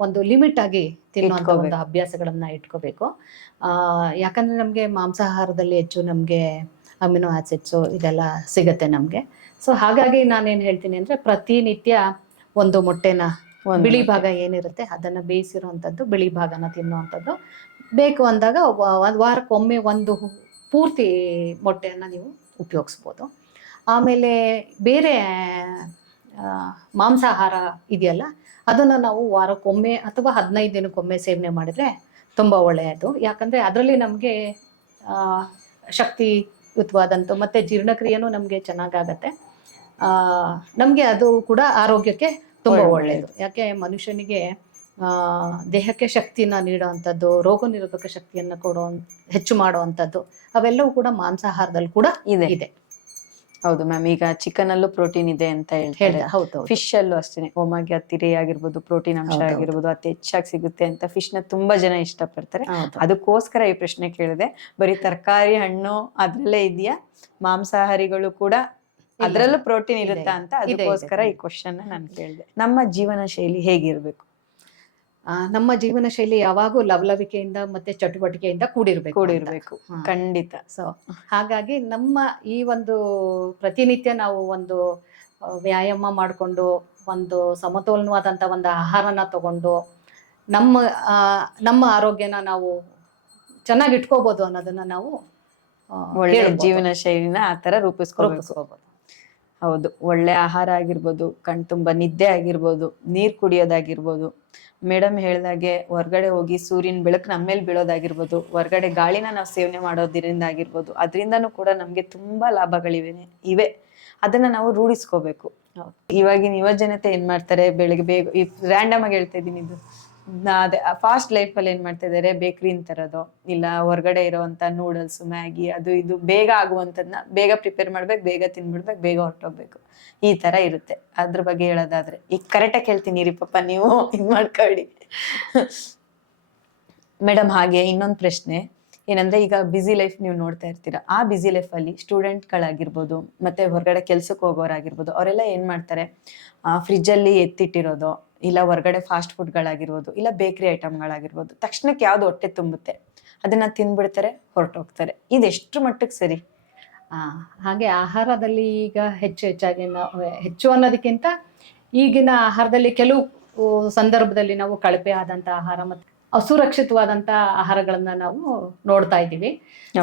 ಒಂದು ಲಿಮಿಟ್ ಆಗಿ ತಿನ್ನುವಂತ ಒಂದು ಅಭ್ಯಾಸಗಳನ್ನ ಇಟ್ಕೋಬೇಕು. ಯಾಕಂದ್ರೆ ನಮ್ಗೆ ಮಾಂಸಾಹಾರದಲ್ಲಿ ಹೆಚ್ಚು ನಮ್ಗೆ ಅಮಿನೋ ಆಸಿಡ್ಸು ಇದೆಲ್ಲ ಸಿಗತ್ತೆ ನಮ್ಗೆ. ಸೊ ಹಾಗಾಗಿ ನಾನೇನ್ ಹೇಳ್ತೀನಿ ಅಂದ್ರೆ, ಪ್ರತಿನಿತ್ಯ ಒಂದು ಮೊಟ್ಟೆನ, ಬಿಳಿ ಭಾಗ ಏನಿರುತ್ತೆ ಅದನ್ನ ಬೇಯಿಸಿರುವಂಥದ್ದು ಬಿಳಿ ಭಾಗನ ತಿನ್ನುವಂಥದ್ದು. ಬೇಕು ಅಂದಾಗ ವಾರಕ್ಕೊಮ್ಮೆ ಒಂದು ಪೂರ್ತಿ ಮೊಟ್ಟೆಯನ್ನ ನೀವು ಉಪಯೋಗಿಸ್ಬೋದು. ಆಮೇಲೆ ಬೇರೆ ಮಾಂಸಾಹಾರ ಇದೆಯಲ್ಲ, ಅದನ್ನ ನಾವು ವಾರಕ್ಕೊಮ್ಮೆ ಅಥವಾ 15 ದಿನಕ್ಕೊಮ್ಮೆ ಸೇವನೆ ಮಾಡಿದ್ರೆ ತುಂಬಾ ಒಳ್ಳೆಯದು. ಯಾಕಂದ್ರೆ ಅದರಲ್ಲಿ ನಮ್ಗೆ ಶಕ್ತಿಯುತವಾದಂಥ ಮತ್ತೆ ಜೀರ್ಣಕ್ರಿಯೆನೂ ನಮ್ಗೆ ಚೆನ್ನಾಗಾಗತ್ತೆ. ನಮ್ಗೆ ಅದು ಕೂಡ ಆರೋಗ್ಯಕ್ಕೆ ತುಂಬಾ ಒಳ್ಳೆಯದು. ಯಾಕೆ ಮನುಷ್ಯನಿಗೆ ದೇಹಕ್ಕೆ ಶಕ್ತಿನ ನೀಡುವಂಥದ್ದು, ರೋಗ ನಿರೋಧಕ ಶಕ್ತಿಯನ್ನ ಹೆಚ್ಚು ಮಾಡುವಂಥದ್ದು ಅವೆಲ್ಲವೂ ಕೂಡ ಮಾಂಸಾಹಾರದಲ್ಲಿ ಕೂಡ ಇದೆ. ಹೌದು ಮ್ಯಾಮ್, ಈಗ ಚಿಕನ್ ಅಲ್ಲೂ ಪ್ರೋಟೀನ್ ಇದೆ ಅಂತ ಹೇಳ್ತಾರೆ. ಫಿಶ್ ಅಲ್ಲೂ ಅಷ್ಟೇ ಒಮೆಗಾ 3 ಆಗಿರ್ಬೋದು, ಪ್ರೋಟೀನ್ ಅಂಶ ಆಗಿರ್ಬೋದು ಅತಿ ಹೆಚ್ಚಾಗಿ ಸಿಗುತ್ತೆ ಅಂತ ಫಿಶ್ ನ ತುಂಬಾ ಜನ ಇಷ್ಟಪಡ್ತಾರೆ. ಅದಕ್ಕೋಸ್ಕರ ಈ ಪ್ರಶ್ನೆ ಕೇಳಿದೆ. ಬರೀ ತರಕಾರಿ, ಹಣ್ಣು ಅದ್ರಲ್ಲೇ ಇದೆಯಾ, ಮಾಂಸಾಹಾರಿಗಳು ಕೂಡ ಅದ್ರಲ್ಲೂ ಪ್ರೋಟೀನ್ ಇರುತ್ತಾ ಅಂತ ಅದಕ್ಕೋಸ್ಕರ ಈ ಕ್ವಶನ್ ನಾನು ಕೇಳಿದೆ. ನಮ್ಮ ಜೀವನ ಶೈಲಿ ಹೇಗಿರ್ಬೇಕು? ನಮ್ಮ ಜೀವನ ಶೈಲಿ ಯಾವಾಗೂ ಲವಲವಿಕೆಯಿಂದ ಮತ್ತೆ ಚಟುವಟಿಕೆಯಿಂದ ಕೂಡಿರ್ಬೇಕು. ಖಂಡಿತ. ಸೊ ಹಾಗಾಗಿ ನಮ್ಮ ಈ ಒಂದು ಪ್ರತಿನಿತ್ಯ ನಾವು ಒಂದು ವ್ಯಾಯಾಮ ಮಾಡಿಕೊಂಡು, ಒಂದು ಸಮತೋಲನವಾದಂಥ ಒಂದು ಆಹಾರನ ತಗೊಂಡು ನಮ್ಮ ಆರೋಗ್ಯನ ನಾವು ಚೆನ್ನಾಗಿ ಇಟ್ಕೋಬಹುದು ಅನ್ನೋದನ್ನ ನಾವು ಒಳ್ಳೆ ಜೀವನ ಶೈಲಿನ ಆ ತರ ರೂಪಿಸ್ಕೋಬಹುದು. ಹೌದು, ಒಳ್ಳೆ ಆಹಾರ ಆಗಿರ್ಬೋದು, ಕಣ್ತುಂಬ ನಿದ್ದೆ ಆಗಿರ್ಬೋದು, ನೀರ್ ಕುಡಿಯೋದಾಗಿರ್ಬೋದು, ಮೇಡಮ್ ಹೇಳ್ದಾಗೆ ಹೊರ್ಗಡೆ ಹೋಗಿ ಸೂರ್ಯನ ಬೆಳಕು ನಮ್ಮ ಮೇಲೆ ಬೀಳೋದಾಗಿರ್ಬೋದು, ಹೊರ್ಗಡೆ ಗಾಳಿನ ನಾವು ಸೇವನೆ ಮಾಡೋದ್ರಿಂದ ಆಗಿರ್ಬೋದು, ಅದರಿಂದನೂ ಕೂಡ ನಮ್ಗೆ ತುಂಬಾ ಲಾಭಗಳಿವೆ. ಅದನ್ನ ನಾವು ರೂಢಿಸ್ಕೋಬೇಕು. ಇವಾಗಿನ ಯುವ ಜನತೆ ಏನ್ ಮಾಡ್ತಾರೆ, ಬೆಳಗ್ಗೆ ಬೇಗ ರ್ಯಾಂಡಮ್ ಆಗಿ ಹೇಳ್ತಾ ಇದೀನಿ, ಇದು ಅದೇ ಫಾಸ್ಟ್ ಲೈಫಲ್ಲಿ ಏನ್ ಮಾಡ್ತಾ ಇದಾರೆ, ಬೇಕ್ರಿನ್ ತರೋದು ಇಲ್ಲ ಹೊರಗಡೆ ಇರೋವಂತ ನೂಡಲ್ಸ್, ಮ್ಯಾಗಿ, ಅದು ಇದು ಬೇಗ ಆಗುವಂತದ್ನ ಬೇಗ ಪ್ರಿಪೇರ್ ಮಾಡ್ಬೇಕು, ಬೇಗ ತಿನ್ಬಿಡ್ಬೇಕು, ಬೇಗ ಹೊರಟೋಗ್ಬೇಕು, ಈ ತರ ಇರುತ್ತೆ. ಅದ್ರ ಬಗ್ಗೆ ಹೇಳೋದಾದ್ರೆ ಈಗ ಕರೆಕ್ಟಾಗಿ ಹೇಳ್ತೀನಿ ರೀ ಪಾಪ, ನೀವು ಇದ್ ಮಾಡ್ಕೊಳ್ಳಿ ಮೇಡಮ್. ಹಾಗೆ ಇನ್ನೊಂದು ಪ್ರಶ್ನೆ ಏನಂದ್ರೆ, ಈಗ ಬ್ಯುಸಿ ಲೈಫ್ ನೀವು ನೋಡ್ತಾ ಇರ್ತೀರಾ, ಆ ಬ್ಯುಸಿ ಲೈಫ್ ಅಲ್ಲಿ ಸ್ಟೂಡೆಂಟ್ಗಳಾಗಿರ್ಬೋದು ಮತ್ತೆ ಹೊರಗಡೆ ಕೆಲ್ಸಕ್ಕೆ ಹೋಗೋರಾಗಿರ್ಬೋದು, ಅವರೆಲ್ಲ ಏನ್ ಮಾಡ್ತಾರೆ, ಫ್ರಿಜ್ ಅಲ್ಲಿ ಎತ್ತಿಟ್ಟಿರೋದು ಇಲ್ಲ ಹೊರಗಡೆ ಫಾಸ್ಟ್ ಫುಡ್ಗಳಾಗಿರ್ಬೋದು ಇಲ್ಲ ಬೇಕರಿ ಐಟಮ್ಗಳಾಗಿರ್ಬೋದು, ತಕ್ಷಣಕ್ಕೆ ಯಾವ್ದು ಹೊಟ್ಟೆ ತುಂಬುತ್ತೆ ಅದನ್ನ ತಿಂದ್ಬಿಡ್ತಾರೆ, ಹೊರಟೋಗ್ತಾರೆ. ಇದೆಷ್ಟು ಮಟ್ಟಕ್ಕೆ ಸರಿ? ಹಾಗೆ ಆಹಾರದಲ್ಲಿ ಈಗ ಹೆಚ್ಚಾಗಿ ನಾವು ಹೆಚ್ಚು ಅನ್ನೋದಕ್ಕಿಂತ ಈಗಿನ ಆಹಾರದಲ್ಲಿ ಕೆಲವು ಸಂದರ್ಭದಲ್ಲಿ ನಾವು ಕಳಪೆ ಆದಂತ ಆಹಾರ ಮತ್ತು ಅಸುರಕ್ಷಿತವಾದಂತ ಆಹಾರಗಳನ್ನ ನಾವು ನೋಡ್ತಾ ಇದ್ದೀವಿ.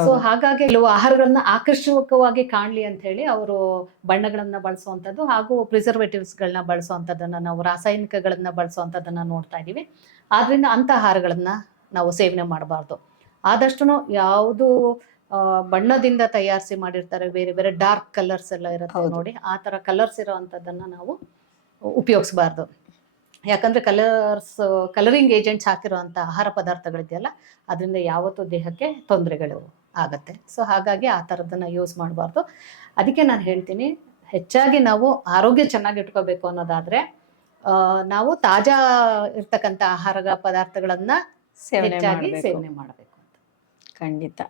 ಸೊ ಹಾಗಾಗಿ ಕೆಲವು ಆಹಾರಗಳನ್ನ ಆಕರ್ಷಕವಾಗಿ ಕಾಣ್ಲಿ ಅಂತ ಹೇಳಿ ಅವರು ಬಣ್ಣಗಳನ್ನ ಬಳಸುವಂಥದ್ದು ಹಾಗೂ ಪ್ರಿಸರ್ವೇಟಿವ್ಸ್ಗಳನ್ನ ಬಳಸುವಂಥದ್ದನ್ನ, ನಾವು ರಾಸಾಯನಿಕಗಳನ್ನ ಬಳಸುವಂಥದ್ದನ್ನ ನೋಡ್ತಾ ಇದ್ದೀವಿ. ಆದ್ರಿಂದ ಅಂತ ಆಹಾರಗಳನ್ನ ನಾವು ಸೇವನೆ ಮಾಡಬಾರ್ದು. ಆದಷ್ಟು ಯಾವುದು ಬಣ್ಣದಿಂದ ತಯಾರಿಸಿ ಮಾಡಿರ್ತಾರೆ, ಬೇರೆ ಬೇರೆ ಡಾರ್ಕ್ ಕಲರ್ಸ್ ಎಲ್ಲ ಇರುತ್ತೆ ನೋಡಿ, ಆ ತರ ಕಲರ್ಸ್ ಇರೋವಂಥದ್ದನ್ನ ನಾವು ಉಪಯೋಗಿಸಬಾರ್ದು. ಯಾಕಂದ್ರೆ ಕಲರಿಂಗ್ ಏಜೆಂಟ್ಸ್ ಹಾಕಿರುವಂತ ಆಹಾರ ಪದಾರ್ಥಗಳಿದೆಯಲ್ಲ, ಅದರಿಂದ ಯಾವತ್ತೂ ದೇಹಕ್ಕೆ ತೊಂದರೆಗಳು ಆಗತ್ತೆ. ಸೊ ಹಾಗಾಗಿ ಆ ಥರದನ್ನ ಯೂಸ್ ಮಾಡಬಾರ್ದು. ಅದಕ್ಕೆ ನಾನು ಹೇಳ್ತೀನಿ, ಹೆಚ್ಚಾಗಿ ನಾವು ಆರೋಗ್ಯ ಚೆನ್ನಾಗಿ ಇಟ್ಕೋಬೇಕು ಅನ್ನೋದಾದ್ರೆ ನಾವು ತಾಜಾ ಇರ್ತಕ್ಕಂಥ ಆಹಾರ ಪದಾರ್ಥಗಳನ್ನ ಹೆಚ್ಚಾಗಿ ಸೇವನೆ ಮಾಡಬೇಕು ಅಂತ. ಖಂಡಿತ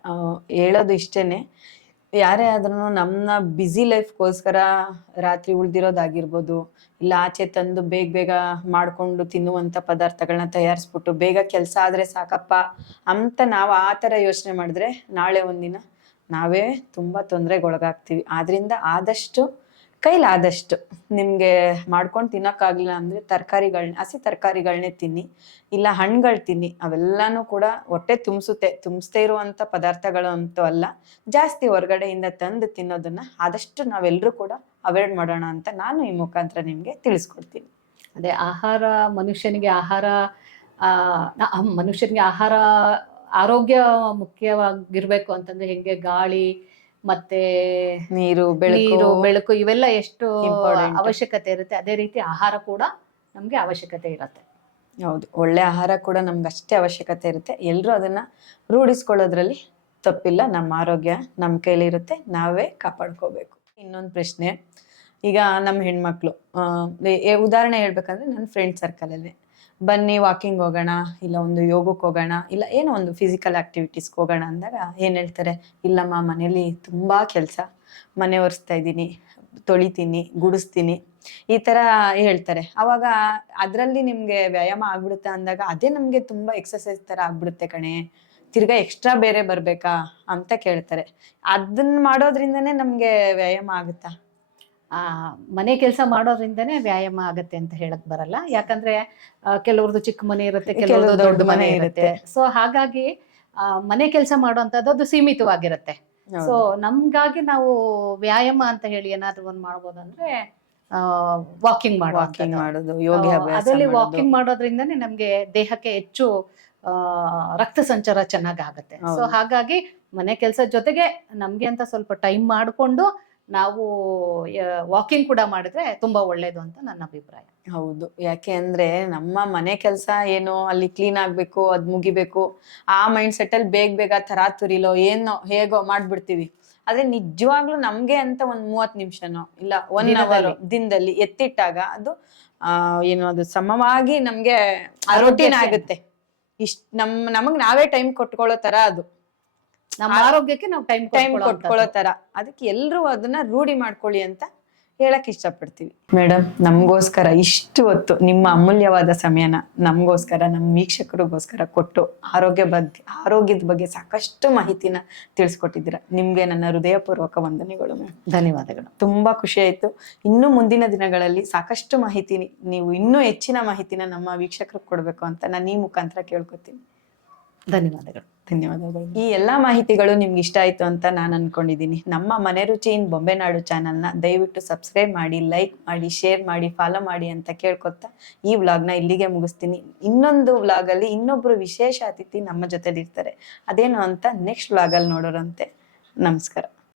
ಹೇಳೋದು ಇಷ್ಟೇನೆ. ಯಾರೇ ಆದ್ರೂ ನಮ್ಮನ್ನ ಬ್ಯುಸಿ ಲೈಫ್ಗೋಸ್ಕರ ರಾತ್ರಿ ಉಳ್ದಿರೋದಾಗಿರ್ಬೋದು ಇಲ್ಲ ಆಚೆ ತಂದು ಬೇಗ ಬೇಗ ಮಾಡ್ಕೊಂಡು ತಿನ್ನುವಂಥ ಪದಾರ್ಥಗಳನ್ನ ತಯಾರಿಸ್ಬಿಟ್ಟು ಬೇಗ ಕೆಲಸ ಆದರೆ ಸಾಕಪ್ಪ ಅಂತ ನಾವು ಆ ಥರ ಯೋಚನೆ ಮಾಡಿದ್ರೆ ನಾಳೆ ಒಂದಿನ ನಾವೇ ತುಂಬ ತೊಂದರೆಗೊಳಗಾಗ್ತೀವಿ. ಆದ್ರಿಂದ ಆದಷ್ಟು ಕೈಲಾದಷ್ಟು ನಿಮಗೆ ಮಾಡ್ಕೊಂಡು ತಿನ್ನೋಕ್ಕಾಗಲಿಲ್ಲ ಅಂದರೆ ಹಸಿ ತರಕಾರಿಗಳನ್ನೇ ತಿನ್ನಿ, ಇಲ್ಲ ಹಣ್ಣುಗಳು ತಿನ್ನಿ. ಅವೆಲ್ಲನೂ ಕೂಡ ಹೊಟ್ಟೆ ತುಂಬಿಸ್ತೇ ಇರುವಂಥ ಪದಾರ್ಥಗಳು ಅಂತೂ ಅಲ್ಲ. ಜಾಸ್ತಿ ಹೊರಗಡೆಯಿಂದ ತಂದು ತಿನ್ನೋದನ್ನ ಆದಷ್ಟು ನಾವೆಲ್ಲರೂ ಕೂಡ ಅವಾಯ್ಡ್ ಮಾಡೋಣ ಅಂತ ನಾನು ಈ ಮುಖಾಂತರ ನಿಮಗೆ ತಿಳಿಸ್ಕೊಡ್ತೀನಿ. ಅದೇ ಮನುಷ್ಯನಿಗೆ ಆಹಾರ ಆರೋಗ್ಯ ಮುಖ್ಯವಾಗಿರ್ಬೇಕು ಅಂತಂದ್ರೆ ಹೆಂಗೆ ಗಾಳಿ ಮತ್ತೆ ನೀರು, ಬೆಳಕು ಇವೆಲ್ಲ ಎಷ್ಟು ಅವಶ್ಯಕತೆ ಇರುತ್ತೆ, ಅದೇ ರೀತಿ ಆಹಾರ ಕೂಡ ನಮ್ಗೆ ಅವಶ್ಯಕತೆ ಇರುತ್ತೆ. ಹೌದು, ಒಳ್ಳೆ ಆಹಾರ ಕೂಡ ನಮ್ಗೆ ಅಷ್ಟೇ ಅವಶ್ಯಕತೆ ಇರುತ್ತೆ. ಎಲ್ಲರೂ ಅದನ್ನ ರೂಢಿಸ್ಕೊಳ್ಳೋದ್ರಲ್ಲಿ ತಪ್ಪಿಲ್ಲ. ನಮ್ಮ ಆರೋಗ್ಯ ನಮ್ಮ ಕೈಲಿರುತ್ತೆ, ನಾವೇ ಕಾಪಾಡ್ಕೋಬೇಕು. ಇನ್ನೊಂದು ಪ್ರಶ್ನೆ, ಈಗ ನಮ್ಮ ಹೆಣ್ಮಕ್ಳು ಉದಾಹರಣೆ ಹೇಳ್ಬೇಕಂದ್ರೆ ನನ್ನ ಫ್ರೆಂಡ್ ಸರ್ಕಲಲ್ಲಿ ಬನ್ನಿ ವಾಕಿಂಗ್ ಹೋಗೋಣ, ಇಲ್ಲ ಒಂದು ಯೋಗಕ್ಕೆ ಹೋಗೋಣ, ಇಲ್ಲ ಏನೋ ಒಂದು ಫಿಸಿಕಲ್ ಆಕ್ಟಿವಿಟೀಸ್ಗೆ ಹೋಗೋಣ ಅಂದಾಗ ಏನು ಹೇಳ್ತಾರೆ, ಇಲ್ಲಮ್ಮ ಮನೇಲಿ ತುಂಬ ಕೆಲಸ, ಮನೆ ಒರೆಸ್ತಾ ಇದ್ದೀನಿ, ತೊಳಿತೀನಿ, ಗುಡಿಸ್ತೀನಿ, ಈ ಥರ ಹೇಳ್ತಾರೆ. ಅವಾಗ ಅದರಲ್ಲಿ ನಿಮಗೆ ವ್ಯಾಯಾಮ ಆಗ್ಬಿಡುತ್ತೆ ಅಂದಾಗ ಅದೇ ನಮಗೆ ತುಂಬ ಎಕ್ಸಸೈಸ್ ಥರ ಆಗ್ಬಿಡುತ್ತೆ ಕಣೆ, ತಿರ್ಗಾ ಎಕ್ಸ್ಟ್ರಾ ಬೇರೆ ಬರಬೇಕಾ ಅಂತ ಕೇಳ್ತಾರೆ. ಅದನ್ನ ಮಾಡೋದ್ರಿಂದನೇ ನಮಗೆ ವ್ಯಾಯಾಮ ಆಗುತ್ತಾ? ಮನೆ ಕೆಲಸ ಮಾಡೋದ್ರಿಂದನೇ ವ್ಯಾಯಾಮ ಆಗತ್ತೆ ಅಂತ ಹೇಳಕ್ ಬರಲ್ಲ. ಯಾಕಂದ್ರೆ ಕೆಲವ್ರದ್ದು ಚಿಕ್ಕ ಮನೆ ಇರುತ್ತೆ, ಕೆಲವ್ರದ್ದು ದೊಡ್ಡ ಮನೆ ಇರುತ್ತೆ. ಸೊ ಹಾಗಾಗಿ ಮನೆ ಕೆಲಸ ಮಾಡುವಂತದ್ದು ಅದು ಸೀಮಿತವಾಗಿರುತ್ತೆ. ಸೊ ನಮ್ಗಾಗಿ ನಾವು ವ್ಯಾಯಾಮ ಅಂತ ಹೇಳಿ ಏನಾದ್ರು ಒಂದ್ ಮಾಡ್ಬೋದಂದ್ರೆ ವಾಕಿಂಗ್ ಮಾಡೋದು, ಯೋಗ ಅದರಲ್ಲಿ ವಾಕಿಂಗ್ ಮಾಡೋದ್ರಿಂದನೇ ನಮ್ಗೆ ದೇಹಕ್ಕೆ ಹೆಚ್ಚು ರಕ್ತ ಸಂಚಾರ ಚೆನ್ನಾಗ್ ಆಗತ್ತೆ. ಸೊ ಹಾಗಾಗಿ ಮನೆ ಕೆಲಸ ಜೊತೆಗೆ ನಮ್ಗೆ ಅಂತ ಸ್ವಲ್ಪ ಟೈಮ್ ಮಾಡಿಕೊಂಡು ನಾವು ವಾಕಿಂಗ್ ಕೂಡ ಮಾಡಿದ್ರೆ ತುಂಬಾ ಒಳ್ಳೇದು ಅಂತ ನನ್ನ ಅಭಿಪ್ರಾಯ. ಹೌದು, ಯಾಕೆ ಅಂದ್ರೆ ನಮ್ಮ ಮನೆ ಕೆಲಸ ಏನು ಅಲ್ಲಿ ಕ್ಲೀನ್ ಆಗ್ಬೇಕು, ಅದ್ ಮುಗಿಬೇಕು, ಆ ಮೈಂಡ್ ಸೆಟ್ ಅಲ್ಲಿ ಬೇಗ ತರಾತುರಿಲೋ ಏನೋ ಹೇಗೋ ಮಾಡ್ಬಿಡ್ತೀವಿ. ಆದ್ರೆ ನಿಜವಾಗ್ಲೂ ನಮ್ಗೆ ಅಂತ ಒಂದ್ 30 ನಿಮಿಷನೋ ಇಲ್ಲ 1 ಅವರ್ ದಿನದಲ್ಲಿ ಎತ್ತಿಟ್ಟಾಗ ಅದು ಏನು ಅದು ಸಮವಾಗಿ ನಮ್ಗೆ ರೂಟೀನ್ ಆಗುತ್ತೆ. ನಮಗ್ ನಾವೇ ಟೈಮ್ ಕೊಟ್ಕೊಳ್ಳೋ ತರ ಅದು ನಮ್ಮ ಆರೋಗ್ಯಕ್ಕೆ ನಾವು ಟೈಮ್ ಕೊಟ್ಕೊಳ್ಳೋ ತರ. ಅದಕ್ಕೆ ಎಲ್ರು ಅದನ್ನ ರೂಢಿ ಮಾಡ್ಕೊಳ್ಳಿ ಅಂತ ಹೇಳಕ್ ಇಷ್ಟಪಡ್ತೀವಿ. ಮೇಡಮ್, ನಮಗೋಸ್ಕರ ಇಷ್ಟು ಹೊತ್ತು ನಿಮ್ಮ ಅಮೂಲ್ಯವಾದ ಸಮಯನ ನಮಗೋಸ್ಕರ, ನಮ್ಮ ವೀಕ್ಷಕರಿಗೋಸ್ಕರ ಕೊಟ್ಟು ಆರೋಗ್ಯದ ಬಗ್ಗೆ ಸಾಕಷ್ಟು ಮಾಹಿತಿನ ತಿಳಿಸ್ಕೊಟ್ಟಿದ್ದೀರಾ. ನಿಮ್ಗೆ ನನ್ನ ಹೃದಯಪೂರ್ವಕ ವಂದನೆಗಳು ಮ್ಯಾಮ್. ಧನ್ಯವಾದಗಳು. ತುಂಬಾ ಖುಷಿ ಆಯ್ತು. ಇನ್ನು ಮುಂದಿನ ದಿನಗಳಲ್ಲಿ ಸಾಕಷ್ಟು ಮಾಹಿತಿ, ನೀವು ಇನ್ನೂ ಹೆಚ್ಚಿನ ಮಾಹಿತಿನ ನಮ್ಮ ವೀಕ್ಷಕರಿಗೆ ಕೊಡ್ಬೇಕು ಅಂತ ನಾನು ಈ ಮುಖಾಂತರ ಕೇಳ್ಕೊತೀನಿ. ಧನ್ಯವಾದಗಳು. ಈ ಎಲ್ಲಾ ಮಾಹಿತಿಗಳು ನಿಮ್ಗೆ ಇಷ್ಟ ಆಯ್ತು ಅಂತ ನಾನು ಅನ್ಕೊಂಡಿದ್ದೀನಿ. ನಮ್ಮ ಮನೆ ರುಚಿ ಇನ್ ಬೊಂಬೆನಾಡು ಚಾನಲ್ನ ದಯವಿಟ್ಟು ಸಬ್ಸ್ಕ್ರೈಬ್ ಮಾಡಿ, ಲೈಕ್ ಮಾಡಿ, ಶೇರ್ ಮಾಡಿ, ಫಾಲೋ ಮಾಡಿ ಅಂತ ಕೇಳ್ಕೊತಾ ಈ ವ್ಲಾಗ್ನ ಇಲ್ಲಿಗೆ ಮುಗಿಸ್ತೀನಿ. ಇನ್ನೊಂದು ವ್ಲಾಗಲ್ಲಿ ಇನ್ನೊಬ್ರು ವಿಶೇಷ ಅತಿಥಿ ನಮ್ಮ ಜೊತೆಲಿ ಇರ್ತಾರೆ. ಅದೇನು ಅಂತ ನೆಕ್ಸ್ಟ್ ವ್ಲಾಗಲ್ಲಿ ನೋಡೋರಂತೆ. ನಮಸ್ಕಾರ.